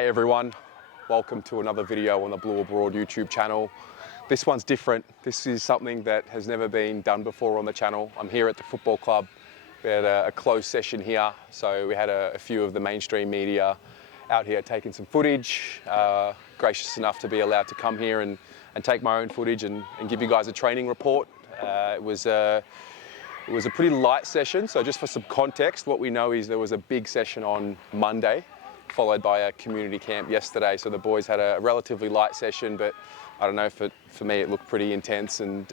Hey everyone, welcome to another video on the Blue Abroad YouTube channel. This one's different. This is something that has never been done before on the channel. I'm here at the football club. We had a closed session here, so we had a few of the mainstream media out here taking some footage. Gracious enough to be allowed to come here and take my own footage and give you guys a training report. It was a pretty light session, so just for some context, what we know is there was a big session on Monday, followed by a community camp yesterday. So the boys had a relatively light session, but I don't know, for me it looked pretty intense, and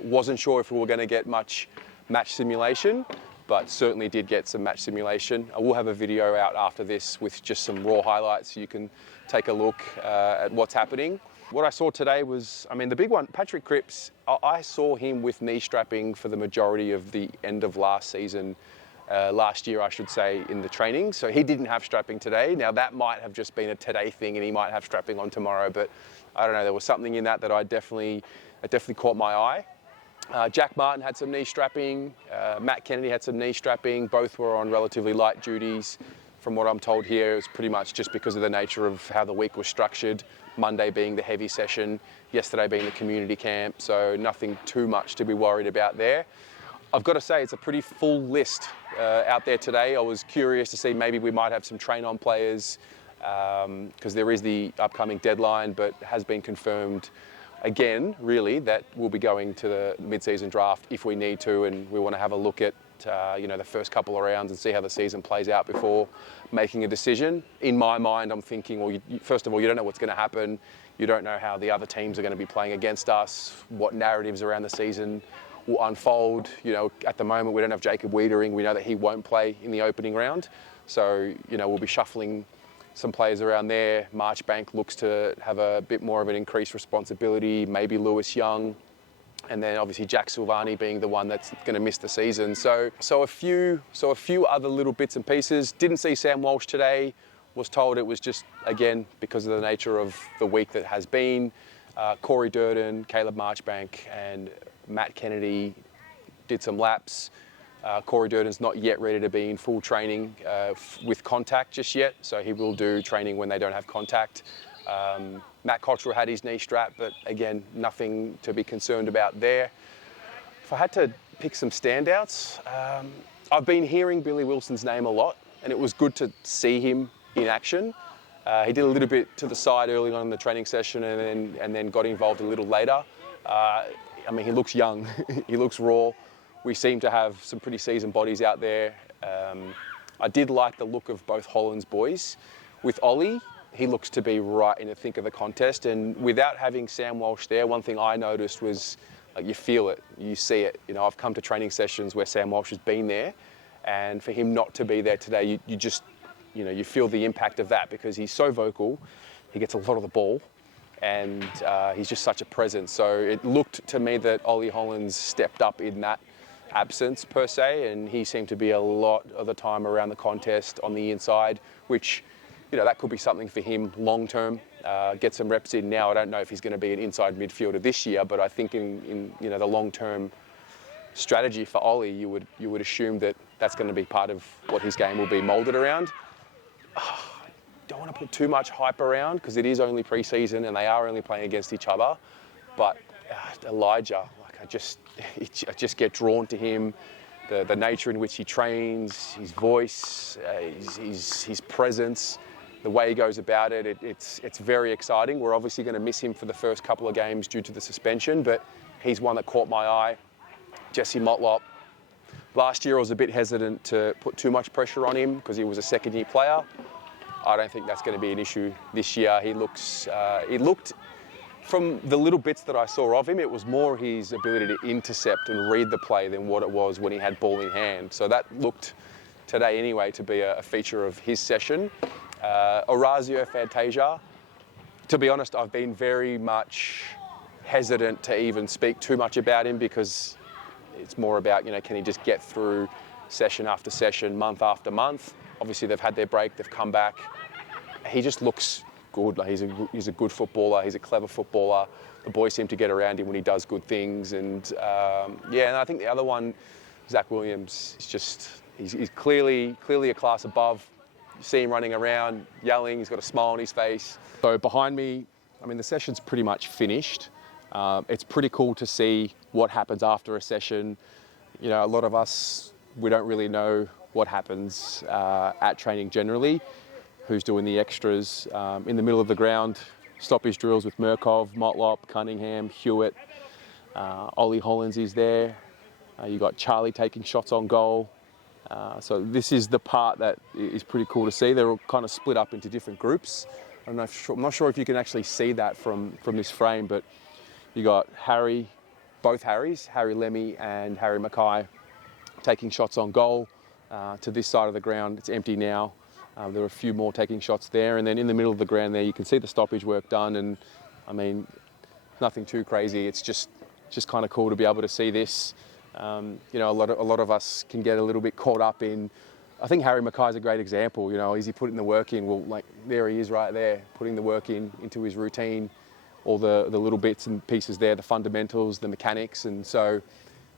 wasn't sure if we were going to get much match simulation, but certainly did get some match simulation. I will have a video out after this with just some raw highlights so you can take a look at what's happening. What I saw today was, I mean, the big one, Patrick Cripps, I saw him with knee strapping for the majority of the end of last season. Last year, I should say, in the training. So he didn't have strapping today. Now that might have just been a today thing and he might have strapping on tomorrow, but I don't know, there was something in that I definitely caught my eye. Jack Martin had some knee strapping. Matt Kennedy had some knee strapping. Both were on relatively light duties. From what I'm told here, it was pretty much just because of the nature of how the week was structured. Monday being the heavy session, yesterday being the community camp. So nothing too much to be worried about there. I've got to say, it's a pretty full list out there today. I was curious to see maybe we might have some train-on players because there is the upcoming deadline, but has been confirmed again, really, that we'll be going to the mid-season draft if we need to, and we want to have a look at the first couple of rounds and see how the season plays out before making a decision. In my mind, I'm thinking, well, first of all, you don't know what's going to happen. You don't know how the other teams are going to be playing against us, what narratives around the season will unfold. At the moment, we don't have Jacob Wiedering. We know that he won't play in the opening round. So, we'll be shuffling some players around there. Marchbank looks to have a bit more of an increased responsibility, maybe Lewis Young, and then obviously Jack Silvani being the one that's going to miss the season. So a few other little bits and pieces. Didn't see Sam Walsh today. Was told it was just, again, because of the nature of the week that has been. Corey Durden, Caleb Marchbank, and Matt Kennedy did some laps. Corey Durden's not yet ready to be in full training with contact just yet, so he will do training when they don't have contact. Matt Cottrell had his knee strap, but again, nothing to be concerned about there. If I had to pick some standouts, I've been hearing Billy Wilson's name a lot, and it was good to see him in action. He did a little bit to the side early on in the training session and then got involved a little later. He looks young, he looks raw. We seem to have some pretty seasoned bodies out there. I did like the look of both Holland's boys. With Ollie, he looks to be right in the thick of the contest, and without having Sam Walsh there, one thing I noticed was you feel it, you see it. I've come to training sessions where Sam Walsh has been there, and for him not to be there today, you feel the impact of that because he's so vocal, he gets a lot of the ball, and he's just such a presence. So it looked to me that Ollie Hollands stepped up in that absence per se, and he seemed to be a lot of the time around the contest on the inside, which that could be something for him long term. Get some reps in now. I don't know if he's going to be an inside midfielder this year, but I think in the long term strategy for Ollie, you would assume that that's going to be part of what his game will be moulded around. Don't want to put too much hype around because it is only pre-season and they are only playing against each other, but Elijah, I just get drawn to him, the nature in which he trains, his voice, his presence, the way he goes about it. It's very exciting. We're obviously going to miss him for the first couple of games due to the suspension, but he's one that caught my eye. Jesse Motlop. Last year I was a bit hesitant to put too much pressure on him because he was a second-year player. I don't think that's going to be an issue this year. He looked, from the little bits that I saw of him, it was more his ability to intercept and read the play than what it was when he had ball in hand. So that looked today anyway to be a feature of his session. Orazio Fantasia, to be honest, I've been very much hesitant to even speak too much about him because it's more about, can he just get through session after session, month after month. Obviously they've had their break, they've come back. He just looks good. He's a good footballer, he's a clever footballer. The boys seem to get around him when he does good things. And and I think the other one, Zach Williams, is he's clearly a class above see him running around, yelling, he's got a smile on his face. So behind me, I mean, the session's pretty much finished. It's pretty cool to see what happens after a session. You know, a lot of us, we don't really know what happens at training generally, who's doing the extras. In the middle of the ground, stoppage drills with Murkov, Motlop, Cunningham, Hewitt, Ollie Hollins is there. You got Charlie taking shots on goal. So this is the part that is pretty cool to see. They're all kind of split up into different groups. I'm not sure if you can actually see that from this frame, but you got Harry, both Harrys, Harry Lemmy and Harry Mackay, taking shots on goal to this side of the ground. It's empty now. There are a few more taking shots there, and then in the middle of the ground there, you can see the stoppage work done. And I mean, nothing too crazy. It's just kind of cool to be able to see this. You know, a lot of us can get a little bit caught up in. I think Harry Mackay's a great example. You know, is he putting the work in? Well, like there he is right there, putting the work into his routine, all the little bits and pieces there, the fundamentals, the mechanics, and so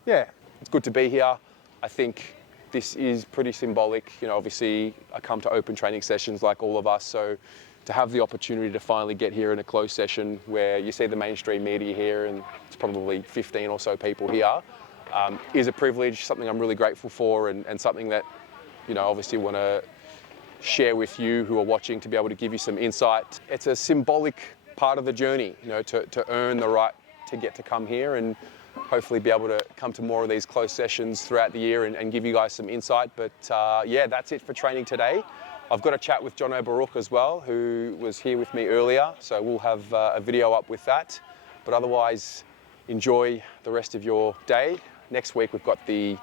yeah, it's good to be here. I think this is pretty symbolic. You know, obviously I come to open training sessions like all of us, so to have the opportunity to finally get here in a closed session where you see the mainstream media here and it's probably 15 or so people here is a privilege, something I'm really grateful for, and something that, you know, obviously want to share with you who are watching to be able to give you some insight. It's a symbolic part of the journey, you know, to earn the right to get to come here and hopefully be able to come to more of these closed sessions throughout the year and give you guys some insight. But yeah, that's it for training today. I've got a chat with John O'Barook as well, who was here with me earlier, so we'll have a video up with that. But otherwise, enjoy the rest of your day. Next week we've got the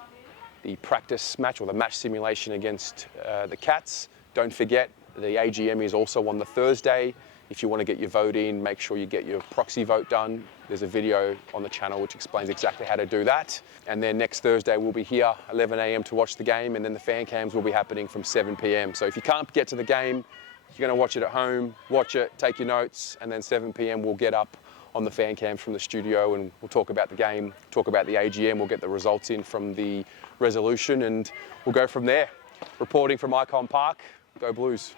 practice match or the match simulation against the Cats. Don't forget, the AGM is also on the Thursday. If you want to get your vote in, make sure you get your proxy vote done. There's a video on the channel which explains exactly how to do that. And then next Thursday we'll be here 11 a.m. to watch the game, and then the fan cams will be happening from 7 p.m. So if you can't get to the game, you're going to watch it at home, watch it, take your notes, and then 7 p.m. we'll get up on the fan cams from the studio and we'll talk about the game, talk about the AGM, we'll get the results in from the resolution, and we'll go from there. Reporting from IKON Park, go Blues.